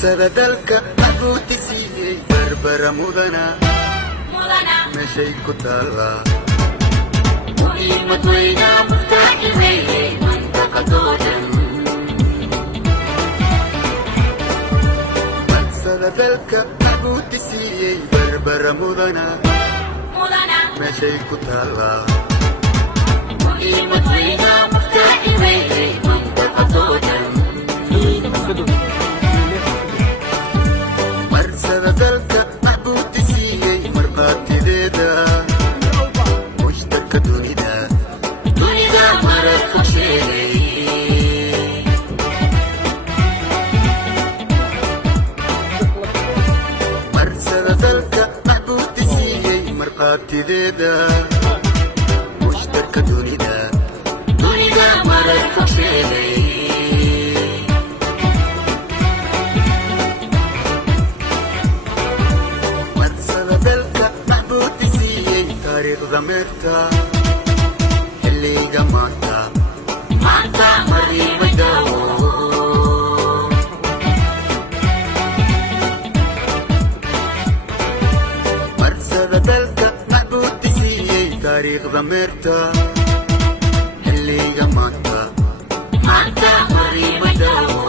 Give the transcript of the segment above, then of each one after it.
marsada dalka abuutisiiyey berbera mudana meeshay ku taallaa muhiimad weyna muftaaxi weeye mantaqadoo dhan marsada dalka abuutisiiyey berbera mudana meeshay ku taallaa muhiimad weyna muftaaxi weeye mantaqadoo dhan marsada dalka abuutisiiyey marqaatideeda mushtarka dunida marar fog sheegay marsada dalka abuutisiiyey marqaatideeda mushtarka dunida marar fog sheegay dameerta xilliga maanta mariimay daawo marsada dalka abuutisiiyey taariikh dameerta xilliga maanta mariimay daawo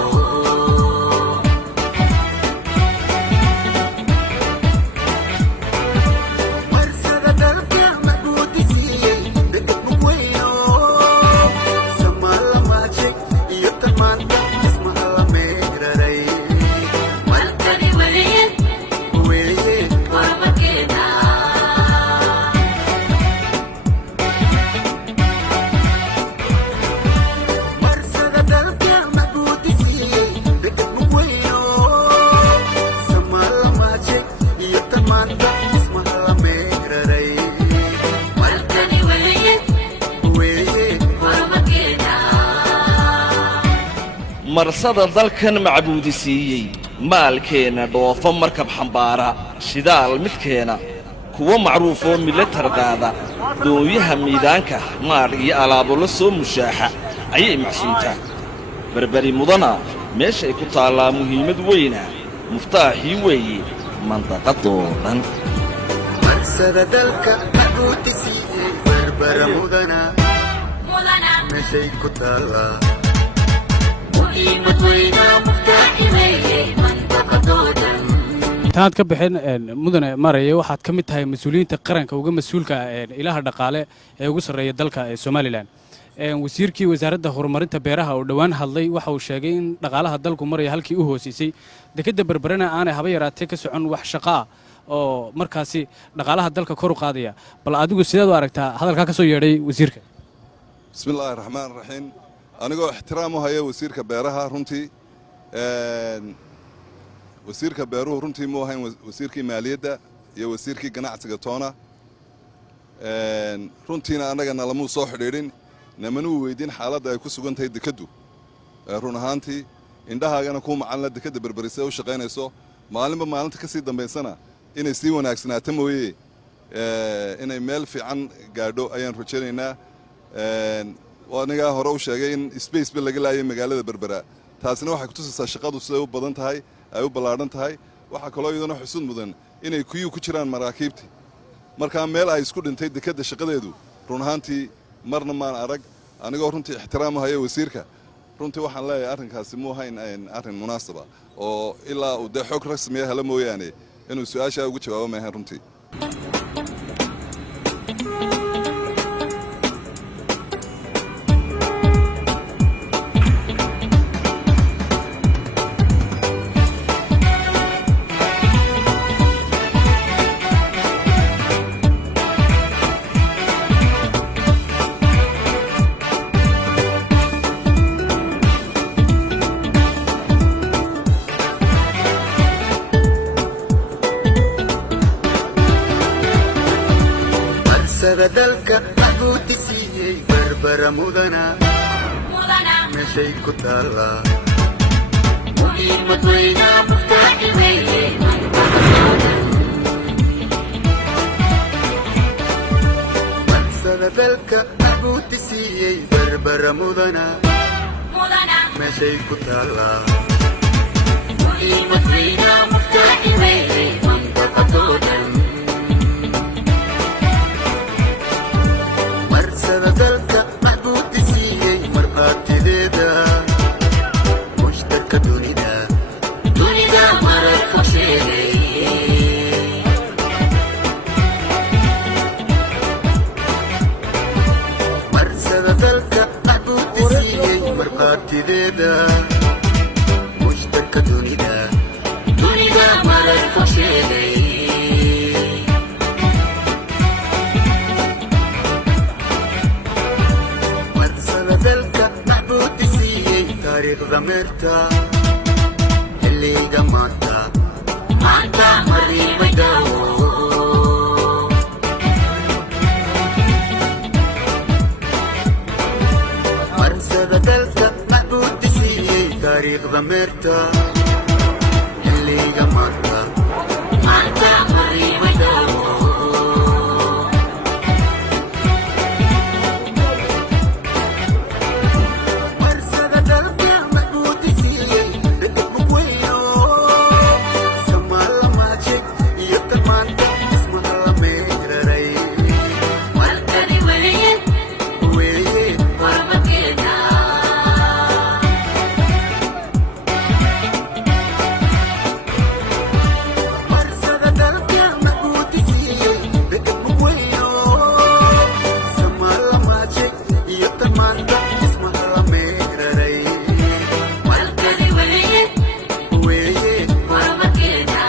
marsada dalkan macbuudisiiyey maalkeena dhoofo markab xambaara shidaal midkeena kuwa macruuf oo milatar qaada doonyaha miidaanka maar iyo alaabo la soo mushaaxa ayay macsuuntaa berberi mudana meeshay ku taallaa muhiimad weyna muftaaxii weeye mandaqadoo dhan marsada dalka abuutisiiyey berbera mudana meeshay ku taallaa intaad ka bixin mudane maraya waxaad ka mid tahay mas-uuliyiinta qaranka uga mas-uulka ilaha dhaqaale ee ugu sarreeya dalka Soomaaliland wasiirkii wasaaradda horumarinta beeraha oo dhawaan hadlay waxa uu sheegay in dhaqaalaha dalku maraya halkii u hoosisay dekada berberana aanay haba yaraatee ka socon wax shaqo ah oo markaasi dhaqaalaha dalka kor u qaadaya bal adigu sidaad u aragtaa hadalka ka soo yeedhay wasiirka bismillaahir rahmaanir rahiim anigoo ixtiraam u haya wasiirka beeraha runtii wasiirka beeruhu runtii muu ahayn wasiirkii maaliyadda iyo wasiirkii ganacsiga toona runtiina annagana lamuu soo xidhiidhin namanuu weydiin xaaladda ay ku sugan tahay dekaddu run ahaantii indhahaagana kuu macalina dekadda berberisee u shaqaynayso maalinba maalinta ka sii dambaysana inay sii wanaagsanaato mooye inay meel fiican gaadho ayaan rajaynaynaa anigaa hore u sheegay in spaceba laga laayay magaalada berbera taasina waxay ku tusaysaa shaqadu siday u badan tahay ay u ballaadhan tahay waxaa kaloo iyadana xusud mudan inay kuyuu ku jiraan maraakiibtii markaa meel ay isku dhintay dekadda shaqadeedu run ahaantii marna maan arag anigoo runtii ixtiraam u haya wasiirka runtii waxaan leeyahay arrinkaasi muu hayn arrin munaasaba oo ilaa uu dee xog rasmiya hela mooyaane inuu su-aashaa ugu jawaabo maahayn runtii marsada dalka abuutisiiyey berbera mudana meeshay ku taallaa muhiimad weyna muftaaxi weeye marsada dalka abuutisiiyey berbera mudana meeshay ku taallaa muhiimad weyna muftaaxi weeye mandaqadoo dhan marsada dalka maxbuudi siiyey marqaatideeda mushtarka dunida marar fog sheegay marsada dalka maxbuudi siiyey marqaatideeda mushtarka dunida marar fog sheegay marsada dalka maxbuudi siiyey taariikhda meerta xilliga maanta mariimay daawo marsada dalka maxbuudi siiyey taariikhda meerta xilliga maanta mariimay daawo marsada dalka maxbuudi siiyey dadka mugweyno samaalamaje iyo kalmaanta ismaha la meeraray halkani weeye weeye warmakeena marsada dalka maxbuudi siiyey dadka mugweyno samaalamaje iyo kalmaanta ismaha la meeraray halkani weeye weeye warmakeena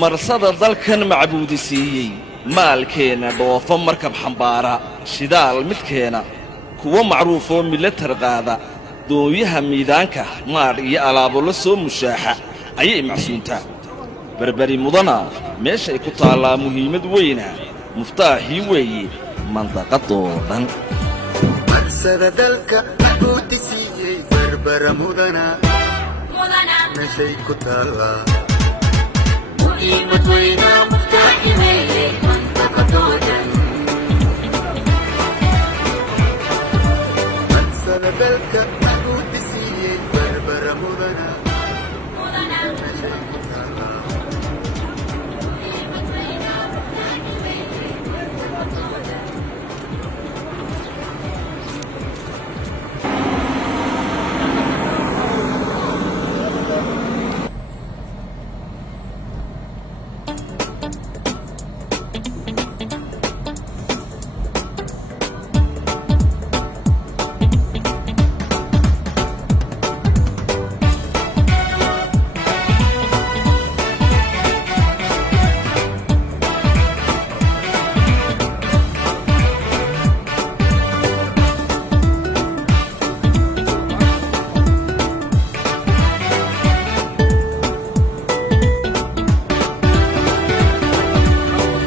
marsada dalkan macbuudi siiyey maalkeenna dhoofo markab xambaara shidaal midkeena kuwa macruufoo milatar qaada doonyaha miidaanka maadh iyo alaabo la soo mushaaxa ayay macsuuntaa berberi mudana meeshay ku taallaa muhiimad weyna muftaaxii weeye mandaqadoo dhan marsada dalka maxbuudi siiyey berbera mudana meeshay ku taallaa muhiimad weyna muftaaxi weeye mandaqadoo dhan marsada dalka maxbuudi siiyey berbera mudana meeshay ku taallaa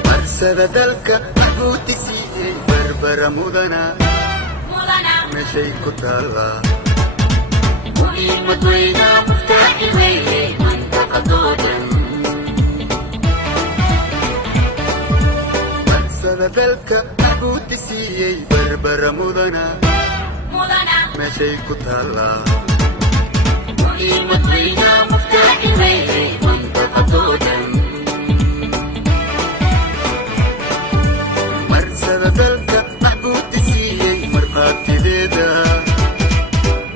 marsada dalka maxbuudi siiyey berbera mudana meeshay ku taallaa muhiimad weyna muftaaxi weeye mandaqadoo dhan marsada dalka maxbuudi siiyey berbera mudana meeshay ku taallaa muhiimad weyna muftaaxi weeye mandaqadoo dhan marsada dalka maxbuudi siiyey marqaatideeda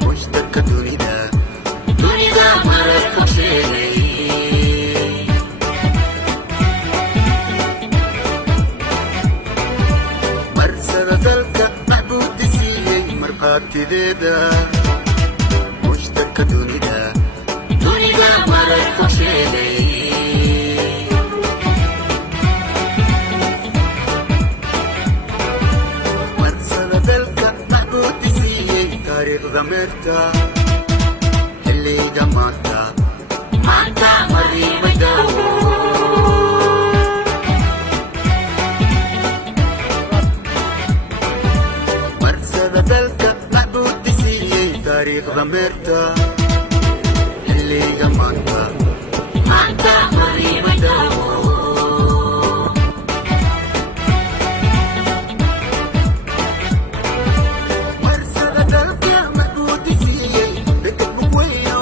mushtarka dunida marar fog sheegay marsada dalka maxbuudi siiyey marqaatideeda mushtarka dunida marar fog sheegay marsada dalka maxbuudi siiyey taariikhda meerta xilliga maanta mariimay daawo marsada dalka maxbuudi siiyey taariikhda meerta xilliga maanta mariimay daawo marsada dalka maxbuudi siiyey dadka mugweyno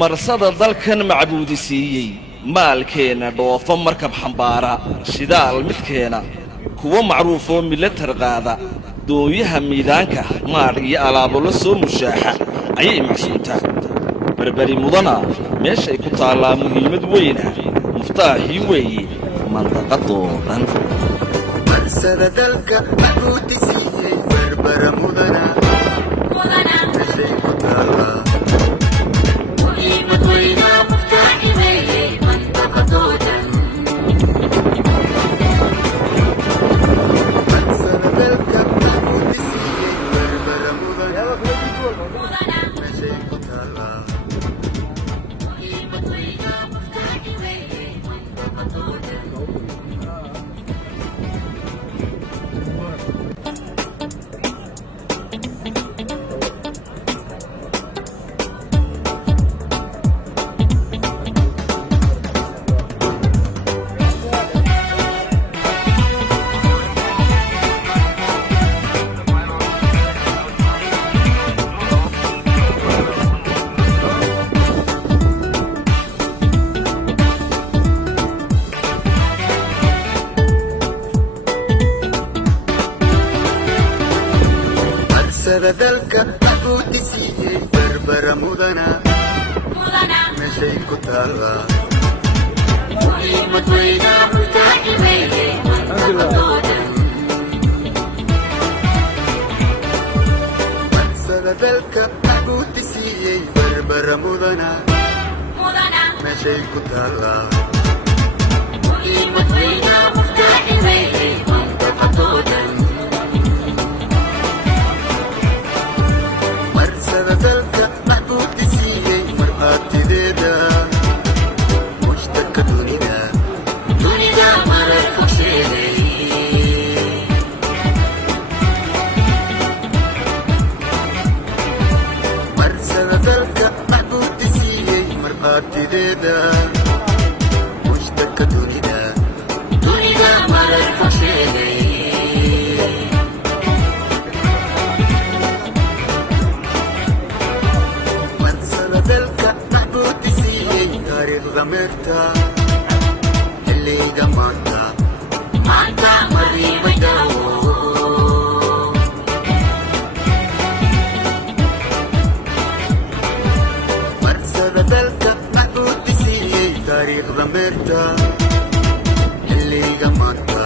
marsada dalkan macbuudi siiyey maalkeenna dhoofa markab xambaara shidaal midkeena kuwa macruufoo milatar qaada doonyaha miidaanka maadh iyo alaabo la soo mushaaxa ayay macsuuntaa berberi mudana meeshay ku taallaa muhiimad weyna muftaaxii weeye mandaqadoo dhan marsada dalka macbuudi siiyey berbera mudana meeshay ku taallaa muhiimad weyna muftaaxii weeye mandaqadoo dhan marsada dalka macbuudi siiyey berbera mudana meeshay ku taallaa muhiimad weyna muftaaxii weeye mandaqadoo dhan marsada dalka macbuudi siiyey berbera mudana meeshay ku taallaa muhiimad weyna muftaaxii weeye mandaqadoo dhan marsada dalka macbuudi siiyey berbera mudana meeshay ku taallaa muhiimad weyna muftaaxii weeye mandaqadoo dhan marsada dalka macbuudi siiyey marqaatideeda mushtaka dunida dunida marar fog sheegay marsada dalka macbuudi siiyey marqaatideeda mushtaka dunida dunida marar fog sheegay marsada dalka macbuudi siiyey taariikhda meerta xilliga maanta maanta mariibay daawo marsada dalka macbuudi siiyey taariikhda meerta xilliga maanta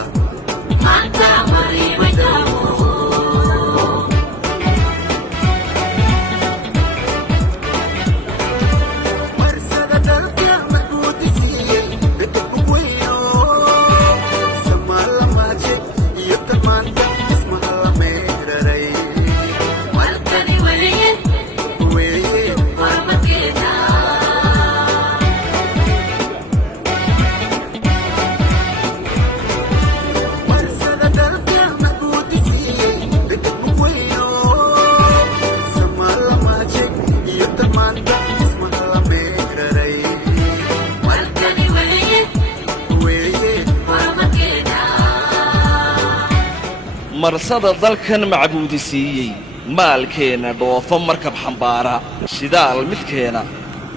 maanta mariibay daawo marsada dalka macbuudi siiyey bedel weyno samaala maaje iyo tamaanta ismaha la meeraray malkani weeye weeye hormarkeena marsada dalka macbuudi siiyey bedel weyno samaala maaje iyo tamaanta ismaha la meeraray malkani weeye weeye hormarkeena marsada dalkan macbuudi siiyey maalkeenna dhoofa markab xambaara shidaal midkeena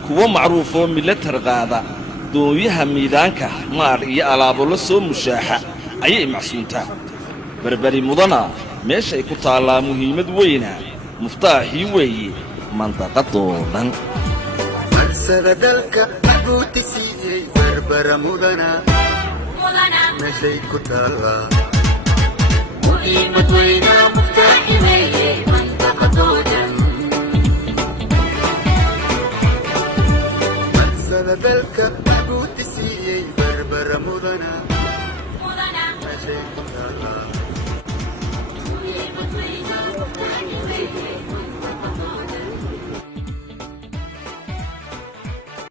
kuwa macruufoo milatar qaada doonyaha miidaanka maadh iyo alaabo la soo mushaaxa ayay macsuuntaa berberi mudana meeshay ku taallaa muhiimad weyna muftaaxii weeye mandaqadoo dhan marsada dalka macbuudi siiyey berbera mudana meeshay ku taallaa muhiimad weyna muftaaxii weeye mandaqadoo dhan marsada dalka